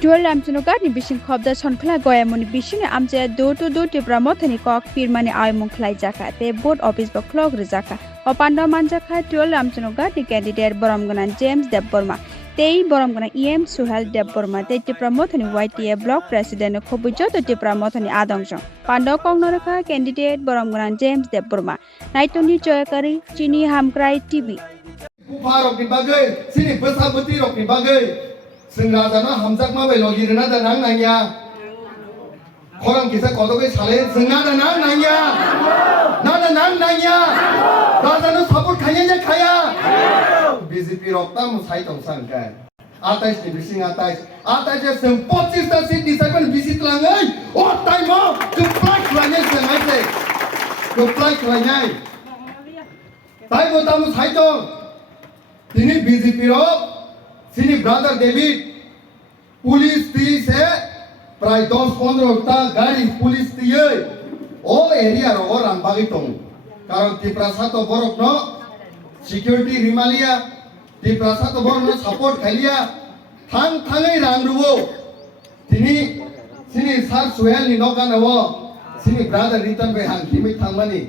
Dual Amsunugat ni bising khobda sonkla goya muni bising amje door to door tipra mothani kok firmani ay mungklai jaka te board office ba clock rijaka opanda manjaka dual Amsunugat ni candidate Boramganan James Debborma tei Boramganan EM Suhel Debborma te tipra mothani YTA block president khobujo to tipra mothani adongjo panda kongnaraka candidate Boramganan James Debborma naitoni joyakari chini hamkrai TV Bufarok ni bagai sini besabuti rok ni bagai Sengrajana hamzak ma belo girna da nang nanya Korang kisa kodoke chale sengrada nang nanya Nana nang nanya Rajana support kaya kaya BJP rok ta mu sai tong sang kai Atais ni bising atais je seng 25 ta seat disaipan visit langai oh tai mo keplak lanya sengai se keplak lanya Tai mo ta mu sai tong Ini BJP rok Sini brother David, police ती से प्राय 10-15 टा गाड़ी police ती है, ओ area रो और अंबागी टों, कारण ती प्रसाद तो बरोक न security रिमालिया, ती प्रसाद तो बरोक न support खालिया, थांगे रांग रुवो, sini sar सुहेल नि नौका न वो, sini brother return पे हां किमिक थांगमानी,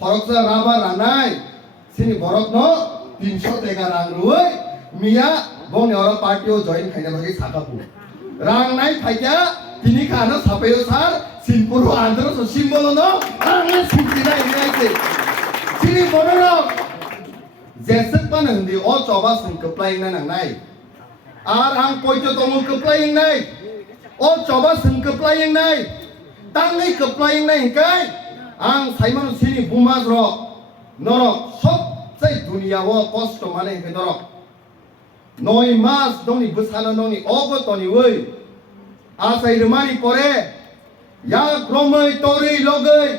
खरकसा राबा रानाय, sini बरोक न 300 तेगा रांग रुवो, मिया Bong ni orang parti o join kaya bagi sakapu. Rang naik kaya ini karena sampai usar simpuru antara so simbol no, angin simpina ini aja. Sini bodoh. Jesek paneng di o coba sing keplaying nang naik. Arang pojo tomu keplaying naik. O coba sing keplaying naik. Tangi keplaying naik kai. Ang saiman sini bumas ro. Norok sob say dunia wo kosto mana yang norok. Noi mas doni busana doni ogo toni woi asai rumani pore ya kromai tori logai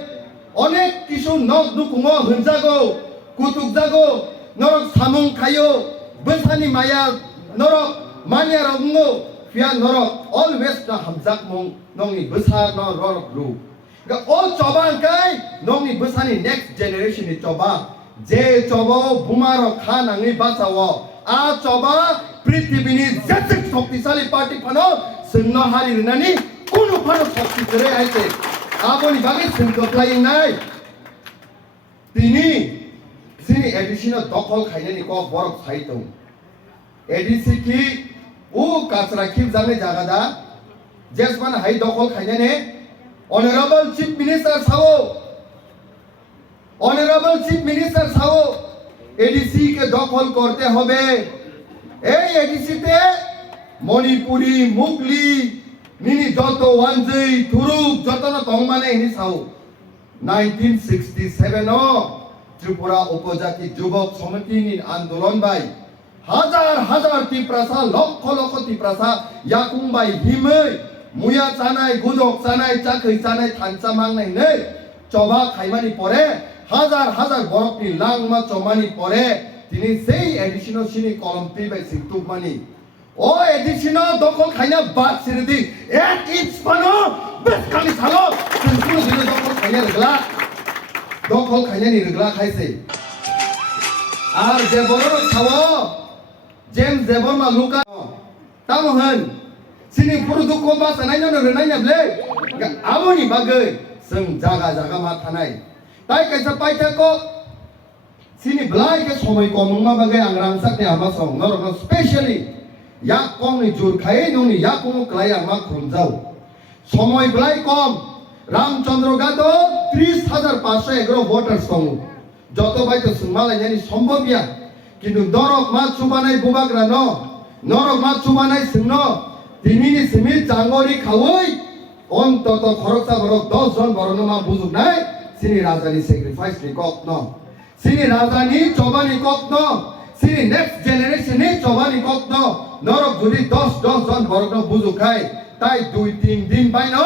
onek kisu nok dukungo hunjago kutuk jago norok samung kayo busani maya norok mania rogungo fia norok always na hamjak mong nongni busana norok lu ga o coba kai nongni busani next generation ni coba je coba bumaro khanangi basawo A coba pritibini zetek शक्तिशाली party पनो Singh हारी रनानी कुनु पनो शक्ति करे आइते आबोनी बागे सिंह कप्लाइंग नाय तिनी सिनी additional दखल खाइनानी को बरक खाइतौ एडिसी की उ काचरा खिब जाने जागादा जेसमान हाइ दखल खाइनाने ऑनरेबल चीफ मिनिस्टर सावो एडीसी के दखल करते होबे এই এডিসিতে মণিপুরি মুগলি নিনি যত ওয়ানজই থুরুক যত না তংমানে ইনি সাউ 1967 ত্রিপুরা উপজাতি যুবক সমিতিনি আন্দোলন বাই হাজার টিপ্রাসা লক্ষ টিপ্রাসা ইয়াকুংবাই হিमै মুয়া চানাই গুজক চানাই চাকৈ চানাই থানচা মাংনাই नै চবা খাইমানি পরে হাজার বরকনি লাংমা চমানি পরে তিনি সেই এডিশনাল সিনি কলম পিবাই সিংতুক মানি ও এডিশনাল দখল খাইনা বাদ সিরিদি এক ইঞ্চ পানো বেশ কালি ছালো সিংতুক দিনে দখল খাইনা রেগলা খাইছে আর যে বড় ছাও জেমস দেবমা লুকা তাম হন সিনি পুরুদুক বা সানাই ন রনাই নাবলে আমনি বাগৈ जों जागा मा थानाय ताइ कैसा पाइथाको सिनि ब्लाइ के समय कमंगमा बागे आं रांसाकनि आमा सं नरक स्पेशली या कमनि जुर खाय ननि या कम क्लाय आमा खुमजाव समय ब्लाइ कम रामचंद्र गादो 30,511 वोटार्स दं যত বাইতো सुमालायनि सम्भवया किन्तु नरक मा चुबानाय बुबाग्रा न नरक मा चुबानाय सिंनो दिनिनि सिमि जांगरि खावै অন্তত খরচা বড় 10 জন বড় নামা বুঝুক নাই সিনি রাজানি স্যাক্রিফাইস নি কক ন সিনি রাজানি চবানি কক ন সিনি নেক্সট জেনারেশন নি চবানি কক ন নরক যদি 10 জন বড় ন বুঝুক খাই তাই 2-3 দিন বাই ন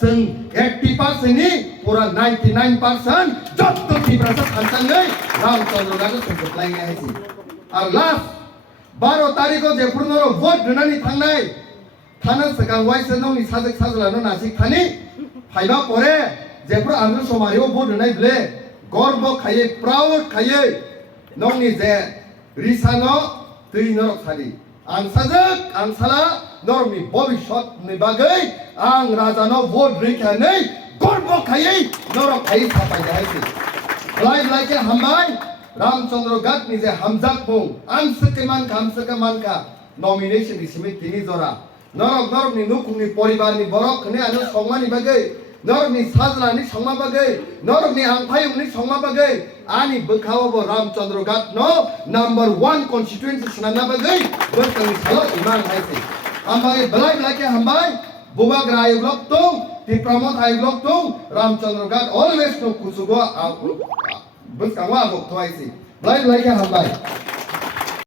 जों 80% নি পুরা 99% যত তীব্রতা খানতাঙ্গै রামচন্দ্র গাজো সঙ্গলাই গাইছি আর লাস্ট 12 তারিখে যে পুরনো ভোট গনানি থাংনাই थाना सगां वाइस नंनि साजक साजलानो नासिक थानि फाइबा परे जेफ्रा आंद्र समारियो बोदनाय ब्ले गर्व खायै प्राउड खायै नंनि जे रिसानो दै नरक सारि आं साजक आं साला नरकनि भबिष्यत नि बागै आं राजानाव भट रैखानै गर्ब खायै नरक खायै साफाय जाहायसै ब्लाय ब्लायके हामबाय रामचंद्र घाट नि जे हामजाक बुं आमसके मानका नमिनेशन हिसाबै तिनि जरा नरकनि नुखुंनि परिबारनि बरक खने आनो संमानि बागै नरकनि साजनानि संमा बागै नरकनि आंफायुंनि संमा बागै आनि बोखावबो रामचंद्र घाट न नंबर 1 कन्स्टिट्युएन्सि सनाना बागै बोसोरनि सालाव इमान हायसै आमबागे ब्लाय ब्लायके हामबाय बुबाग रायब्लक दं तिप्रमथ आयब्लक दं रामचंद्र घाट अलवेज नो कुसुगो बोसकांवा आगक थवायसै ब्लाय ब्लायके हामबाय